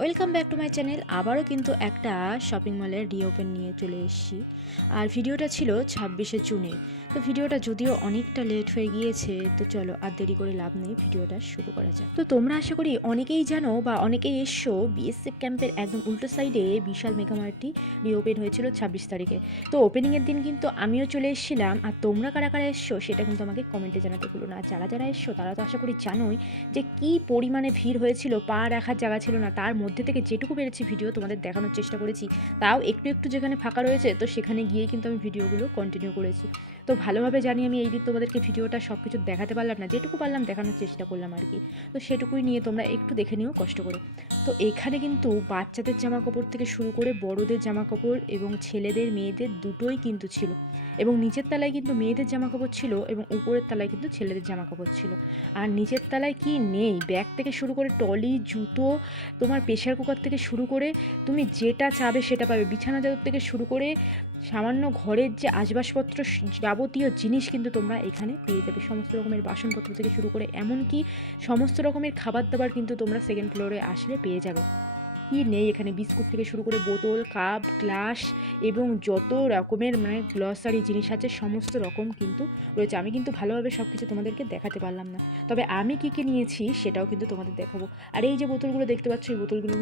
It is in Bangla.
Welcome back to my channel. আবারও কিন্তু একটা শপিং মলের রিওপেন নিয়ে চলে এসেছি। আর ভিডিওটা ছিল 26শে জুনের। তো ভিডিওটা যদিও অনেকটা লেট হয়ে গিয়েছে, তো চলো আর দেরি করে লাভ নেই, ভিডিওটা শুরু করা যাক। তো তোমরা আশা করি অনেকেই জানো বা অনেকেই এসছো, বিএসএফ ক্যাম্পের একদম উল্টো সাইডে বিশাল মেগামার্টটি রিওপেন হয়েছিল 26 তারিখে। তো ওপেনিংয়ের দিন কিন্তু আমিও চলে এসেছিলাম। আর তোমরা কারা কারা এসছো সেটা কিন্তু আমাকে কমেন্টে জানাতে ভুলো না। আর যারা যারা এসছো তারা তো আশা করি জানোই যে কী পরিমাণে ভিড় হয়েছিল, পা রাখার জায়গা ছিল না। তার মধ্যে থেকে যেটুকু পেরেছি ভিডিও তোমাদের দেখানোর চেষ্টা করেছি, তাও একটু একটু যেখানে ফাঁকা রয়েছে তো সেখানে গিয়েই কিন্তু আমি ভিডিওগুলো কন্টিনিউ করেছি। তো ভালোভাবে জানি আমি এই দিন তোমাদেরকে ভিডিওটা সব কিছু দেখাতে পারলাম না, যেটুকু পারলাম দেখানোর চেষ্টা করলাম আর কি। তো সেটুকুই নিয়ে তোমরা একটু দেখে নিও কষ্ট করে। তো এখানে কিন্তু বাচ্চাদের জামা কাপড় থেকে শুরু করে বড়দের জামা কাপড় এবং ছেলেদের মেয়েদের দুটোই কিন্তু ছিল। এবং নিচের তলায় কিন্তু মেয়েদের জামা কাপড় ছিল এবং উপরের তলায় কিন্তু ছেলেদের জামা কাপড় ছিল। আর নিচের তলায় কি নেই, ব্যাগ থেকে শুরু করে ট্রলি, জুতো, তোমার প্রেশার কুকার থেকে শুরু করে তুমি যেটা চাবে সেটা পাবে। বিছানা চাদর থেকে শুরু করে সামান্য ঘরের যে আসবাবপত্র, যাবতীয় জিনিস কিন্তু তোমরা এখানে পেয়ে যাবে। সমস্ত রকমের বাসনপত্র থেকে শুরু করে এমনকি সমস্ত রকমের খাবার দাবার কিন্তু তোমরা সেকেন্ড ফ্লোরে আসলে পেয়ে যাবে। কি নেই এখানে, বিস্কুট থেকে শুরু করে বোতল, কাপ, গ্লাস এবং যত রকমের গ্লসারি জিনিস আছে সমস্ত রকম কিন্তু রয়েছে। আমি কিন্তু ভালোভাবে সব কিছু তোমাদেরকে দেখাতে পারলাম না, তবে আমি কী কী নিয়েছি সেটাও কিন্তু তোমাদের দেখাবো। আর এই যে বোতলগুলো দেখতে পাচ্ছ, এই বোতলগুলো